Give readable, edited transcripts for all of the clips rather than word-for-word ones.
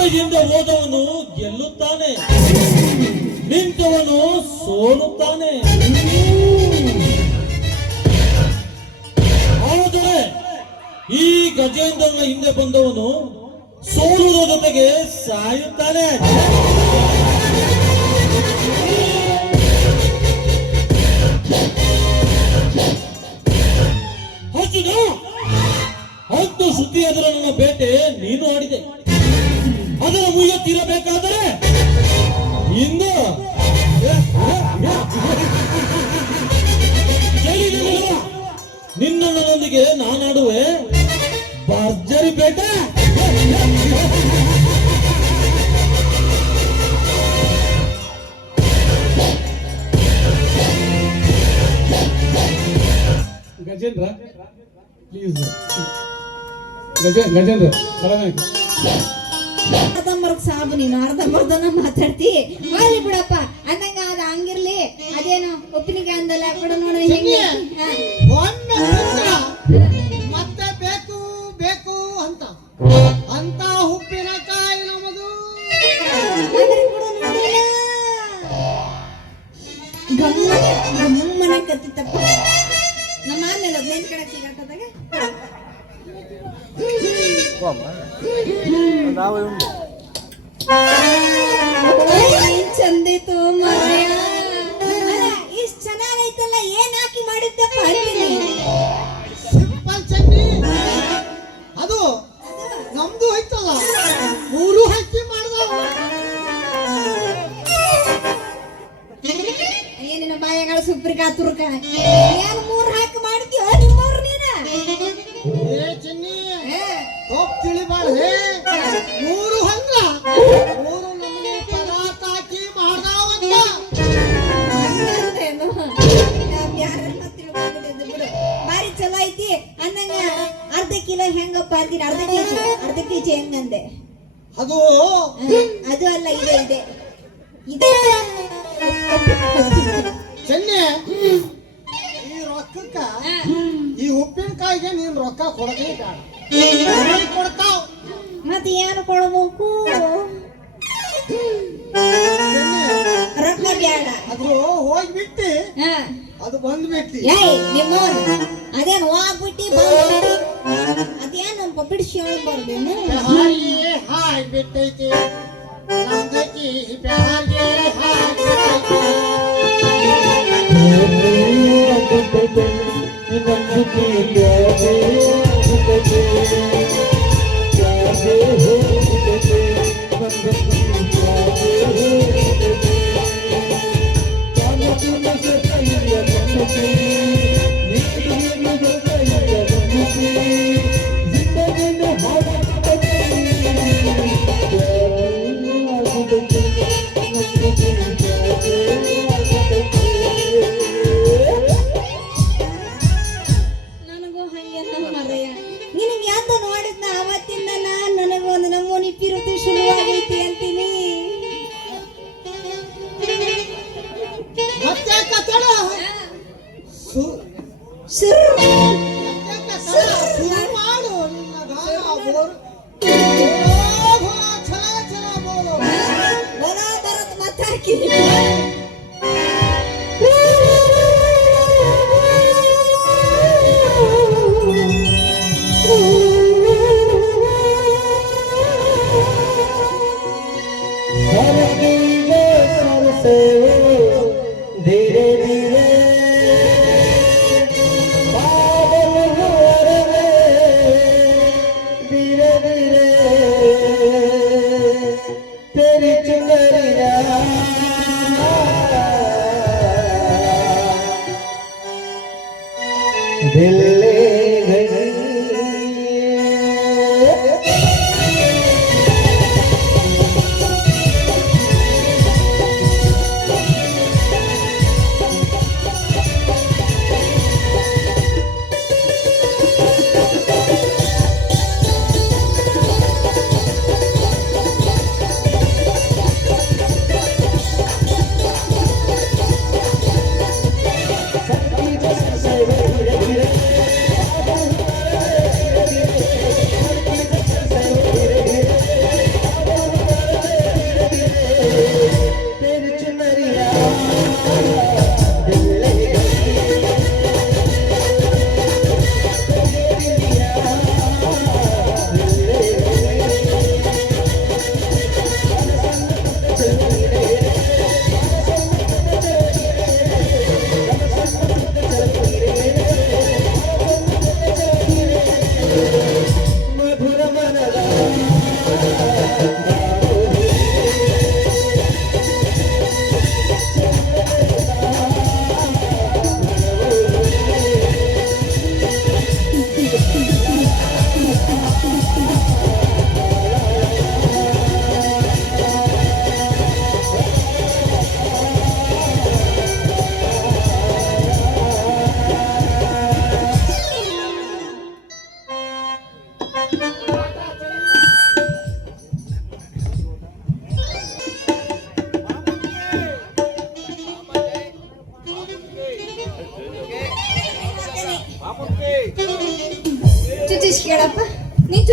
ಸಮಯದಿಂದ ಹೋದವನು ಗೆಲ್ಲುತ್ತಾನೆ, ನಿಂತವನು ಸೋಲುತ್ತಾನೆ. ಆದರೆ ಈ ಗಜೇಂದ್ರನ ಹಿಂದೆ ಬಂದವನು ಸೋಲುವ ಜೊತೆಗೆ ಸಾಯುತ್ತಾನೆ. ಅರ್ಜುನ, ಹತ್ತು ಸುದ್ದಿ ಅದರ ನನ್ನ ಬೇಟೆ ನೀನು ಆಡಿದೆ. ಅದರ ಮುಯ್ಯತ್ತಿರಬೇಕಾದರೆ ಇಂದು ನಿನ್ನ ನನ್ನೊಂದಿಗೆ ನಾನಾಡುವೆ ಭರ್ಜರಿ ಬೇಟೆ. ಗಜೇಂದ್ರ ಪ್ಲೀಸ್, ಗಜೇಂದ್ರ ಅರ್ಧಂಬರ್ಗ್ ಸಾಬು, ನೀನು ಅರ್ಧಂಬರ್ಧನ ಮಾತಾಡ್ತಿ. ಹೋಗ್ಲಿ ಬಿಡಪ್ಪ, ಅಂದಂಗ ಅದ ಹಂಗಿರ್ಲಿ. ಅದೇನು ಉಪ್ಪಿನಕಾಯಿ ಅಂದಲ್ಲ ಬಿಡ ನೋಡಿ ಹೆಂಗೆ. ಮತ್ತೆ ಬೇಕು ಬೇಕು ಅಂತ ಅಂತ ಉಪ್ಪಿನಕಾಯಿ ನಮ್ಮದು. ಗಮ್ಮನೆ ಕತ್ತಿತ್ತಪ್ಪ ನಮ್ಮ ಆಮೇಲೆ 15 ಕಡೆ ಸಿಗಾಕದಾಗ ಚಂದಿತ್ತು ಮರ್ಯ. ಇಷ್ಟ ಚೆನ್ನಾಗೈತಲ್ಲ, ಏನ್ ಹಾಕಿ ಮಾಡಿದ್ದಪ್ಪ ಅಂತೀನಿ. ಸಿಂಪಲ್ ಚಟ್ನಿ ಅದು ನಮ್ದು ಐತಲ್ಲ, 3 ಹಾಕಿ ಮಾಡ್ದ. ಏನಿನ ಬಾಯಗಳು ಸುಪ್ರಿಕ ತುರ್ಕ ಏನ್ 3 ಹಾಕಿ ಮಾಡ್ತೀವ ನಿಮ್ಮವ್ರು ನೀನ. ಏ ಚಿನ್ನಿ ತಪ್ಪು ತಿಳಿಬಾರ್ದೆ, 3 ಹಂಗ 3 ನಮ್ಗೆ ಪದಾರ್ಥ ಹಾಕಿ ಮಾಡ್ದಾವಂತ. ಬಾರಿ ಚಲೋ ಐತಿ ಅಂದಂಗ ಅರ್ಧ ಕಿಲೋ ಹೆಂಗಪ್ಪ ಅಂತೀನಿ. ಅರ್ಧ ಕೆಜಿ ಹೆಂಗಂದೆ? ಅದು ಅಲ್ಲ, ಇದೆ ಇದೆ ಇದೆ ಚೆನ್ನೆ. ಈ ರೊಕ್ಕಕ್ಕ ಈ ಉಪ್ಪಿನಕಾಯಿಗೆ ನೀನ್ ರೊಕ್ಕ ಕೊಡದೇ ಬೇಡ, ಕೊಡ್ತಾವ್. ಮತ್ತೆ ಏನು ಕೊಡಬೇಕು? ರೊಕ್ಕ ಬೇಡ, ಅದು ಹೋಗ್ಬಿಟ್ಟಿ, ಅದು ಬಂದ್ಬಿಟ್ಟಿ. ನಿಮ್ಮ ಅದೇನು ಹೋಗ್ಬಿಟ್ಟಿ ಬಂದ್ಬಿಟ್ಟಿ, ಅದೇನು ಬಿಡಿಸಿ ಹೇಳ್ಬಾರ್ದೇನು? ಹಾಯ್ ಬಿಟ್ಟೈತಿ ನಮ್ದಕ್ಕಿ ಬ್ಯಾಗೆ ಹಾಯ್ ನನಗೂ ಹಂಗೆ ಮರಯ್ಯ. ನಿನಗೆ ಯಾವ್ದು ನೋಡಿದ್ನ ಅವತ್ತಿಂದ ನನಗೂ ಒಂದು ನಮೂನಿ ಪಿರುತಿ ಶುರುವಾಗೈತಿ ಅಂತೀನಿ. ಮತ್ತೆ ಕತ್ತಡ ಮಾಡು ನಿನ್ನ ಗಾನ ಬರತ್ ಮಾತಾಡ್ಕಿ. धीरे धीरे बादल धीरे धीरे तेरी चुनरिया दिल ले गई. धीरे धीरे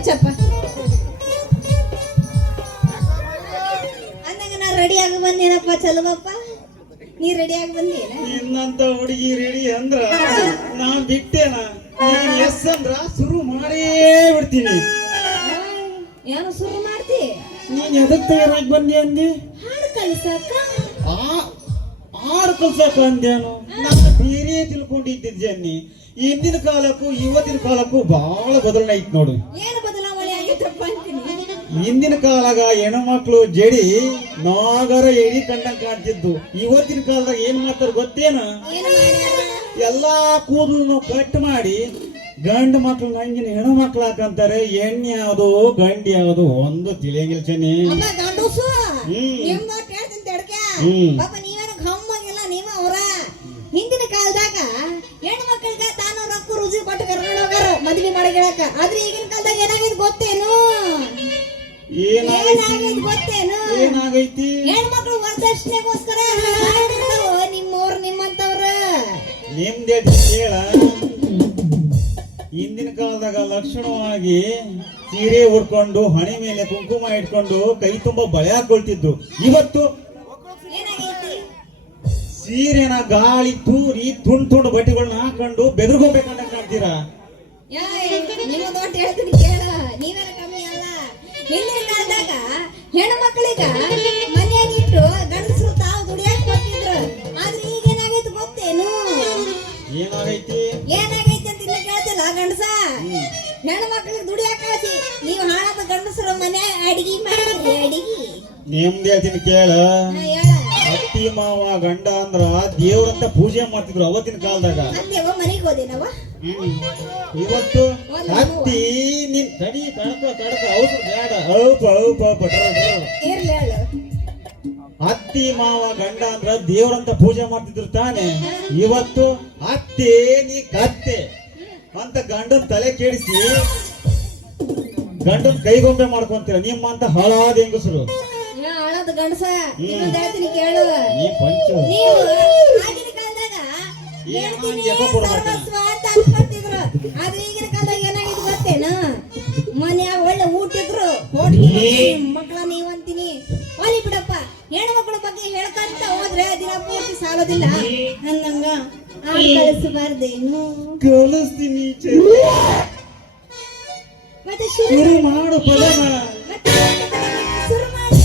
ಮಿರ್ಚಪ್ಪ ಅಂದಂಗ ನಾ ರೆಡಿ ಆಗಿ ಬಂದೇನಪ್ಪ ಚಲುವಪ್ಪ ನೀ ರೆಡಿ ಆಗಿ ಬಂದೇನ ನಿನ್ನಂತ ಹುಡುಗಿ ರೆಡಿ ಅಂದ್ರ ನಾ ಬಿಟ್ಟೇನ ನೀನ್ ಎಸ್ ಅಂದ್ರ ಶುರು ಮಾಡೇ ಬಿಡ್ತೀನಿ. ಏನು ಶುರು ಮಾಡ್ತಿ ನೀನ್ ಎದಕ್ ತಯಾರಾಗಿ ಬಂದಿ ಅಂದಿ? ಹಾಡು ಕಲಿಸಕ್ಕ ಆಡ್ ಕಲ್ಸಕ ಅಂದೇನು? ನಾನು ಬೇರೆ ತಿಳ್ಕೊಂಡಿದ್ದಿದ್ದೆ ಅನ್ನಿ. ಹಿಂದಿನ ಕಾಲಕ್ಕೂ ಇವತ್ತಿನ ಕಾಲಕ್ಕೂ ಬಹಳ ಬದಲಾವಣೆ ಐತ್ ನೋಡು. ಏನು ಬದಲಾವಣೆ ಆಗೈತಪ್ಪ ಅಂತೀನಿ. ಹಿಂದಿನ ಕಾಲಾಗ ಹೆಣ್ಮಕ್ಳು ಜಡಿ ನಾಗರ ಎಡಿ ಕಂಡಂಗ್ ಕಾಣ್ತಿದ್ದು. ಇವತ್ತಿನ ಕಾಲದಾಗ ಏನ್ ಮಾಡ್ತಾರ ಗೊತ್ತೇನ? ಏನು ಮಾಡ್ಯಾರ? ಎಲ್ಲಾ ಕೂದಲು ಕಟ್ ಮಾಡಿ ಗಂಡು ಮಕ್ಳು ನಂಗಿನ ಹೆಣ್ಣು ಮಕ್ಳು ಹಾಕಂತಾರೆ. ಹೆಣ್ಣು ಯಾವುದು ಗಂಡು ಯಾವುದು ಒಂದು ತಿಳಿಯಂಗಿಲ್ಲ ಚೆನ್ನಿ. ಅಪ್ಪ ಗಂಡಸು ಹ್ಮ್. ನಿಮ್ದು ಕೇಳ್ತೀನಿ ತಡ್ಕೆ. ಹ್ಮ್. ಪಾಪ ನೀವೇನು ಗಮ್ಮಗಿಲ್ಲ ನೀವ ಅವ್ರ. ಹಿಂದಿನ ಕಾಲದಾಗ ಹೆಣ್ಣು ಮಕ್ಕಳಿಗೆ ತಾನು ರೊಕ್ಕ ರುಜಿ ಕೊಟ್ಟು ಕರ್ಕೊಂಡು ಹೋಗಾರ ಮದ್ವೆ ಮಾಡಗಿಳಕ. ಆದ್ರೆ ಈಗಿನ ಕಾಲದಾಗ ಏನಾಗೈತಿ ಗೊತ್ತೇನು? ಏನಾಗೈತಿ ಗೊತ್ತೇನು? ಏನಾಗೈತಿ? ಹೆಣ್ಣು ಮಕ್ಕಳು ವರದಕ್ಷಿಣೆಗೋಸ್ಕರ ನಿಮ್ಮವ್ರು ನಿಮ್ಮಂತವ್ರ ನಿಮ್ದೇ ಕೇಳ. ಹಿಂದಿನ ಕಾಲದಾಗ ಲಕ್ಷಣವಾಗಿ ಸೀರೆ ಉಡ್ಕೊಂಡು ಹಣೆ ಮೇಲೆ ಕುಂಕುಮ ಇಟ್ಕೊಂಡು ಕೈ ತುಂಬಾ ಬಳೆ ಹಾಕೊಳ್ತಿದ್ದು. ಇವತ್ತು ಏನಾಗೈತಿ? ಸೀರೆನ ಗಾಳಿ ತೂರಿ ತುಂಡು ಬಟ್ಟೆಗಳನ್ನ ಹಾಕೊಂಡು ಬೆದರ್ಗೋಬೇಕಂತ ಕಾಣ್ತೀರಾ. ನಿಮ್ಮ ದೊಡ್ಡ ಹೇಳ್ತೀನಿ ಕೇಳ. ನೀವೇನ ಕಮ್ಮಿ ಅಲ್ಲ. ಹಿಂದಿನ ಕಾಲದಾಗ ಹೆಣ್ಣು ಮಕ್ಕಳಿಗ ಮನೆಯಾಗ ಇಟ್ಟು ಗಂಡಸರು ತಾವು ದುಡಿಯಾಕ ಕೊಟ್ಟಿದ್ರು. ಆದ್ರೆ ಈಗ ಏನಾಗೈತಿ ಗೊತ್ತೇನು? ಏನಾಗೈತಿ? ಏನಾಗೈತಿ ಅಂತ ಇನ್ನ ಕೇಳ್ತಿಲ್ಲ ಗಂಡಸ. ಹೆಣ್ಣು ಮಕ್ಕಳಿಗೆ ದುಡಿಯಾಕ ಕಳಿಸಿ ನೀವು ಹಾಳಾದ ಗಂಡಸರು ಮನೆ ಅಡಿಗೆ ಮಾಡ್ರಿ. ಅಡಿಗೆ ನಿಮ್ದು ಹೇಳ್ತೀನಿ ಕೇಳ. ಹೇಳ. ಅತ್ತಿ ಮಾವ ಗಂಡ ಅಂದ್ರ ದೇವ್ರಂತ ಪೂಜೆ ಮಾಡ್ತಿದ್ರು ಅವತ್ತಿನ ಕಾಲದಾಗ. ಅತ್ತೆವ ಮನೆಗೆ ಹೋದೇನವ. ಇವತ್ತು ಅತ್ತಿ ನಿನ್ ತಡಿ ತಡಕ ಔಷಧ ಬೇಡ. ಔಪ ಇರ್ಲಿ ಹೇಳು. ಅತ್ತಿ ಮಾವ ಗಂಡ ಅಂದ್ರ ದೇವ್ರಂತ ಪೂಜೆ ಮಾಡ್ತಿದ್ರು ತಾನೆ. ಇವತ್ತು ಅತ್ತೆ ನೀ ಕತ್ತೆ ಅಂತ ಗಂಡನ್ ತಲೆ ಕೆಡಿಸಿ ಗಂಡನ್ ಕೈಗೊಂಬೆ ಮಾಡ್ಕೊಂತೀರ ನಿಮ್ಮಂತ ಹಾಳಾದ ಹೆಂಗಸರು. ಹಾಳಾದ ಗಂಡಸ ಇನ್ನೊಂದ್ ಹೇಳ್ತೀನಿ ಕೇಳು. ನೀ ಪಂಚ ನೀವು ಆಗಿನ ಕಾಲದಾಗ ಹೇಳ್ತೀನಿ ಸರ್ವಸ್ವ ಅಂತ ಅನ್ಕೊಂತಿದ್ರು. ಆದ್ರೆ ಈಗಿನ ಕಾಲದಾಗ ಏನಾಗಿದೆ ಗೊತ್ತೇನು? ಮನ್ಯಾಗ ಒಳ್ಳೆ ಊಟ ಇದ್ರು ಮಕ್ಕಳ ನೀವಂತೀನಿ. ಒಲಿ ಬಿಡಪ್ಪ. ಹೆಣ್ಣು ಮಕ್ಕಳ ಬಗ್ಗೆ ಹೇಳ್ಕಂತ ಹೋದ್ರೆ ದಿನ ಪೂರ್ತಿ ಸಾಲೋದಿಲ್ಲ. ಅಂದಂಗ ಹಾಡು ಕಳಿಸಬಾರ್ದೇನು? ಕಲಿಸ್ತೀನಿ. ಮತ್ತೆ ಶುರು ಮಾಡು ಪದನ. ಮತ್ತೆ ಶುರು ಮಾಡಿ.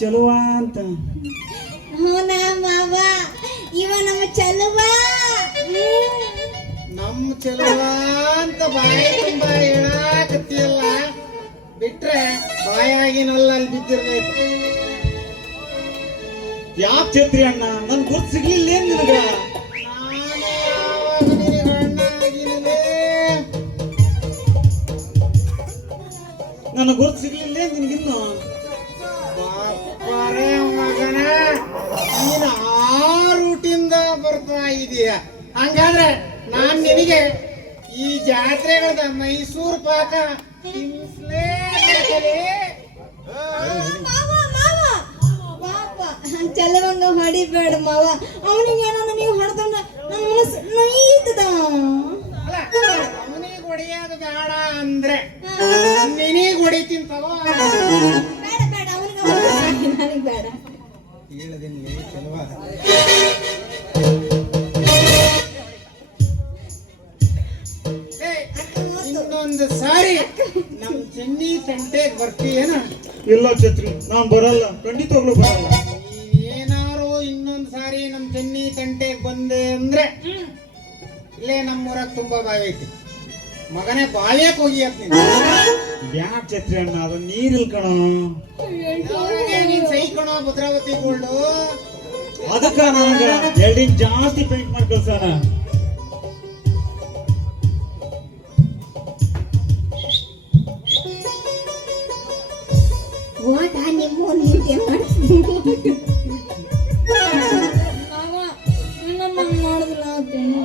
ಚಲುವ ಅಂತ. ಹೂನಾ ಮಾವ, ಇವ ನಮ್ಮ ಚಲುವ. ನಮ್ಮ ಚಲುವ ಅಂತ ಬಾಯಿ ತುಂಬಾ ಹೇಳಾಕತ್ತಿಯಲ್ಲ, ಬಿಟ್ರೆ ಬಾಯಾಗಿನಲ್ಲ ಅಲ್ಲಿ ಬಿದ್ದಿರ್ಬೇಕು. ಯಾಕೆ ಛತ್ರಿ ಅಣ್ಣ, ನನ್ ಗುರ್ತು ಸಿಗ್ಲಿಲ್ಲ ಏನ್ ನಿನಗ? ನನ್ನ ಗುರುತು ಸಿಗ್ಲಿಲ್ಲ ನಿನಗಿನ್ನು. ಬಾಪ್ಪರೇ ಮಗನ, ನೀನು ಆ ರೂಟಿಂದ ಬರ್ತಾ ಇದೀಯ. ಹಂಗಾದ್ರೆ ನಾನ್ ನಿನಗೆ ಈ ಜಾತ್ರೆಗಳದ ಮೈಸೂರು ಪಾಕ ತಿನ್ನಿಸ್ಲೇಬೇಕಲೇ. ಮಾವ ಮಾವ ಪಾಪ ಚೆಲುವಂಗ ಹೊಡಿಬೇಡ ಮಾವ. ಅವನಿಗೆ ಏನಾದ್ರು ನೀವು ಹೊಡೆದಂಗ ನನ್ನ ಮನಸ್ಸು ನೋಯ್ತದ. ಅಲ್ಲ, ಅವನಿಗೆ ಹೊಡೆಯೋದು ಬೇಡ ಅಂದ್ರೆ ನಿನಗೆ ಹೊಡಿತೀನಿ ತಗೋ. ಬೇಡ ಬೇಡ ಅವನಿಗೆ ನನಗೆ ಬೇಡ. ಹೇಳದಿಲ್ಲ ಚೆಲುವ. ಇನ್ನೊಂದು ಸಾರಿ ನಮ್ ಚೆನ್ನಿ ತಂಟೆಗೆ ಬರ್ತೀಯೇನ? ಇಲ್ಲ ಛತ್ರಿ, ನಾನ್ ಬರಲ್ಲ, ಖಂಡಿತವಾಗ್ಲೂ ಬರಲ್ಲ. ಏನಾರು ಇನ್ನೊಂದ್ ಸಾರಿ ನಮ್ ಚೆನ್ನಿ ತಂಟೆಗೆ ಬಂದೆ ಅಂದ್ರೆ ಇಲ್ಲೇ ನಮ್ಮೂರಾಗ ತುಂಬಾ ಬಾವಿ ಐತಿ. ಮಗನೇ ಬಾವಿಯಕ್ ಹೋಗಿ ಅಂತ ನೀನು. ಯಾಕೆ ಛತ್ರಿ ಅಣ್ಣ, ಅದು ನೀರಿಲ್ ಕಣ. ಯಾವಾಗೆ ನೀನ್ ಸೈಕಣೋ ಭದ್ರಾವತಿ ಗೋಲ್ಡು. ಅದಕ್ಕ ನನಗ 2 ಇಂಚ್ ಜಾಸ್ತಿ ಪೇಂಟ್ ಮಾಡಿ ಕಳ್ಸಾನ. ಓಟ ನಿಮ್ಮ ನೀಟೆ ಮಾಡ್ತೀನಿ ಮಾವ. ಇನ್ನೊಮ್ಮೆ ಮಾಡಿದಿಲ್ಲ ಅಂತೇನು.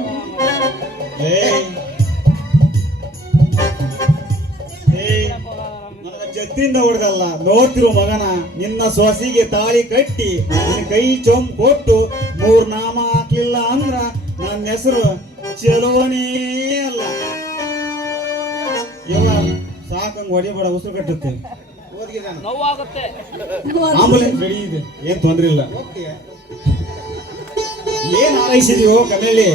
ನನಗ ಜದ್ದಿಂದ ಹೊಡೆದಲ್ಲ, ನೋಡ್ತಿರೋ ಮಗನ ನಿನ್ನ ಸೊಸಿಗೆ ತಾಳಿ ಕಟ್ಟಿ ನಿನ್ನ ಕೈ ಚೊಂಬ್ ಕೊಟ್ಟು 3 ನಾಮ ಹಾಕ್ಲಿಲ್ಲ ಅಂದ್ರ ನನ್ನ ಹೆಸರು ಚಲೋನೇ ಅಲ್ಲ. ಇವ ಸಾಕಂಗ್ ಹೊಡಿಬೇಡ, ಉಸಿರು ಕಟ್ಟುತ್ತೆ. ಓದ್ಗಿದಾನ ಆಂಬುಲೆನ್ಸ್ ರೆಡಿ ಇದೆ, ಏನ್ ತೊಂದ್ರೆ ಇಲ್ಲ. ಹೋಗ್ತೀಯ? ಏನ್ ಆಲೈಸಿದೀವೋ ಕಮೇಲಿ.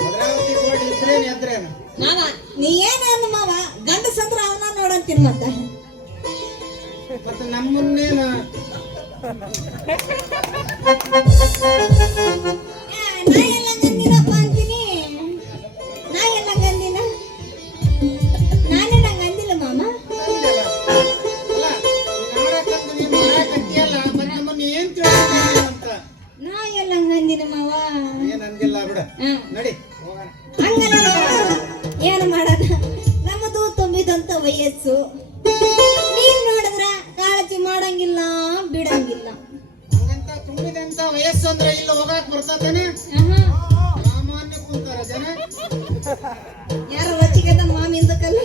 ಭದ್ರಾವತಿ ಗೋಲ್ಡ್ ಇದ್ರೇನ್ ಎದ್ರೇನು? ಮಾವ ನೀ ಏನೇನು ಮಾವ, ಗಂಡಸಂದ್ರ ಅವನ ನೋಡಂತೀನಿ ಮತ್ತೆ. ಮತ್ತೆ ನಮ್ಮನ್ನೇನ ನಾ ಎಲ್ಲ ಗಂದಿನಪ್ಪ ಅಂತೀನಿ. ನಾ ಎಲ್ಲ ಗಂದಿನ, ನಾನೇ ನಂಗೆ ಅಂದಿಲ್ಲ ಮಾಮ. ಅಂದೆಲ್ಲ. ಅಲ್ಲ, ಈ ನಾಡಕ್ಕಂದು ನೀನು ಮಾಡಕತ್ತೀಯಲ್ಲ, ಮತ್ತೆ ನಮ್ಮನ್ನ ಏನ್ ತಿಳ್ಕೊಂಡಿದ್ದೀಯ ಅಂತ. ನಾ ಎಲ್ಲ ಗಂದಿನ ಮಾವ. ಏನ್ ಅಂದಿಲ್ಲ ಬಿಡ. ಹ್ಮ್. ನಡಿ ಹೋಗೋಣ. ಹಂಗಲ್ಲ ಏನು ಮಾಡೋಣ, ನಮ್ಮದು ತುಂಬಿದಂತ ವಯಸ್ಸು. ನೀನ್ ನೋಡಿದ್ರ ಕಾಳಜಿ ಮಾಡಂಗಿಲ್ಲ, ಬಿಡಂಗಿಲ್ಲ. ಹಂಗಂತ ತುಂಬಿದಂತ ವಯಸ್ಸು ಅಂದ್ರೆ ಇಲ್ಲ ಹೋಗಾಕ್ ಬರ್ತತಾನೆ. ಆಹಾ. ಸಾಮಾನ್ಯ ಕುಂತಾರ ಜನ. ಯಾರ ರಚಿಗೆದ ಮಾಮಿಂದ ಕಲ್ಲಿ